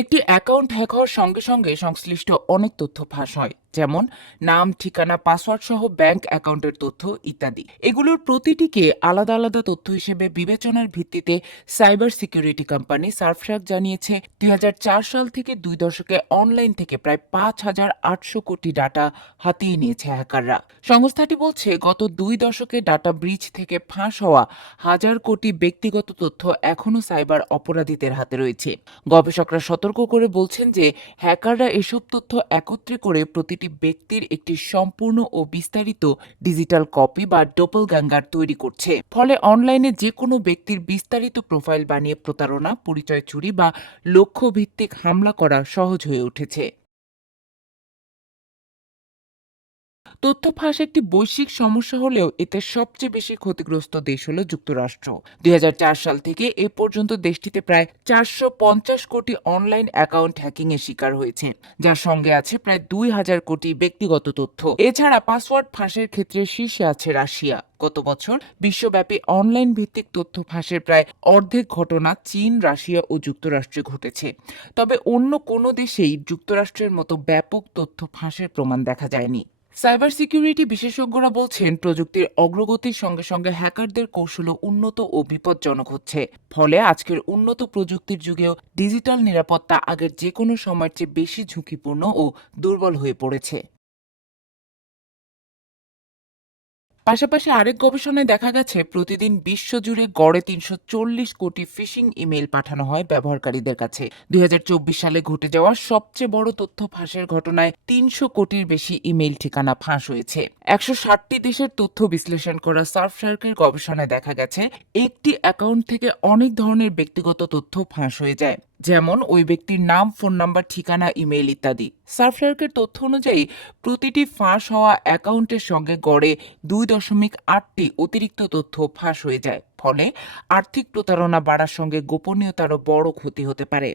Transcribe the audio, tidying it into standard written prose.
একটি account hack হওয়ার সঙ্গে সঙ্গে সংশ্লিষ্ট অনেক তথ্য ফাঁস হয়, যেমন নাম, ঠিকানা, পাসওয়ার্ড সহ ব্যাংক অ্যাকাউন্টের তথ্য ইত্যাদি। এগুলোর প্রতিটিকে আলাদা আলাদা তথ্য হিসেবে বিবেচনার ভিত্তিতে সাইবার সিকিউরিটি কোম্পানি সার্ফট্র্যাক জানিয়েছে 2004 সাল থেকে 2 দশকে অনলাইন থেকে প্রায় 5,800 কোটি ডাটা হাতিয়ে নিয়েছে হ্যাকাররা। সংস্থাটি বলছে, গত 2 দশকে ডাটা ব্রিচ থেকে ফাঁস হওয়া হাজার কোটি ব্যক্তিগত তথ্য এখনও সাইবার অপরাধীদের হাতে রয়েছে। গবেষকরা সতর্ক করে বলছেন যে হ্যাকাররা এসব তথ্য একত্রে করে প্রতিটি ব্যক্তির একটি সম্পূর্ণ ও বিস্তারিত ডিজিটাল কপি বা ডোপলগ্যাঙ্গার তৈরি করছে। ফলে অনলাইনে যে কোনো ব্যক্তির বিস্তারিত প্রোফাইল বানিয়ে প্রতারণা, পরিচয় চুরি বা লক্ষ্যভিত্তিক হামলা করা সহজ হয়ে উঠেছে। তথ্য ফাঁস একটি বৈশ্বিক সমস্যা হলেও এতে সবচেয়ে বেশি ক্ষতিগ্রস্ত দেশ হল যুক্তরাষ্ট্র। 2004 সাল থেকে এ পর্যন্ত দেশটিতে প্রায় 450 কোটি অনলাইন অ্যাকাউন্ট হ্যাকিং এর শিকার হয়েছে, যার সঙ্গে আছে প্রায় 2,000 কোটি ব্যক্তিগত তথ্য। এছাড়া পাসওয়ার্ড ফাঁসের ক্ষেত্রে শীর্ষে আছে রাশিয়া। গত বছর বিশ্বব্যাপী অনলাইন ভিত্তিক তথ্য ফাঁসের প্রায় অর্ধেক ঘটনা চীন, রাশিয়া ও যুক্তরাষ্ট্রে ঘটেছে। তবে অন্য কোনো দেশেই যুক্তরাষ্ট্রের মতো ব্যাপক তথ্য ফাঁসের প্রমাণ দেখা যায়নি। সাইবার সিকিউরিটি বিশেষজ্ঞরা বলছেন, প্রযুক্তির অগ্রগতির সঙ্গে সঙ্গে হ্যাকারদের কৌশলও উন্নত ও বিপজ্জনক হচ্ছে। ফলে আজকের উন্নত প্রযুক্তির যুগেও ডিজিটাল নিরাপত্তা আগের যে কোনো সময়ের চেয়ে বেশি ঝুঁকিপূর্ণ ও দুর্বল হয়ে পড়েছে। পাশাপাশি আরেক গবেষণায় দেখা গেছে, প্রতিদিন বিশ্বজুড়ে গড়ে 340 কোটি ফিশিং ইমেল পাঠানো হয় ব্যবহারকারীদের কাছে। 2024 সালে ঘটে যাওয়া সবচেয়ে বড় তথ্য ফাঁসের ঘটনায় 300 কোটির বেশি ইমেল ঠিকানা ফাঁস হয়েছে। 160টি দেশের তথ্য বিশ্লেষণ করা সার্ফট্র্যাকের গবেষণায় দেখা গেছে, একটি অ্যাকাউন্ট থেকে অনেক ধরনের ব্যক্তিগত তথ্য ফাঁস হয়ে যায়, যেমন ওই ব্যক্তির নাম, ফোন নাম্বার, ঠিকানা, ইমেইল ইত্যাদি। সার্ফট্র্যাকের তথ্য অনুযায়ী প্রতিটি ফাঁস হওয়া অ্যাকাউন্টের সঙ্গে গড়ে 2.8টি অতিরিক্ত তথ্য ফাঁস হয়ে যায়। ফলে আর্থিক প্রতারণা বাড়ার সঙ্গে গোপনীয়তারও বড় ক্ষতি হতে পারে।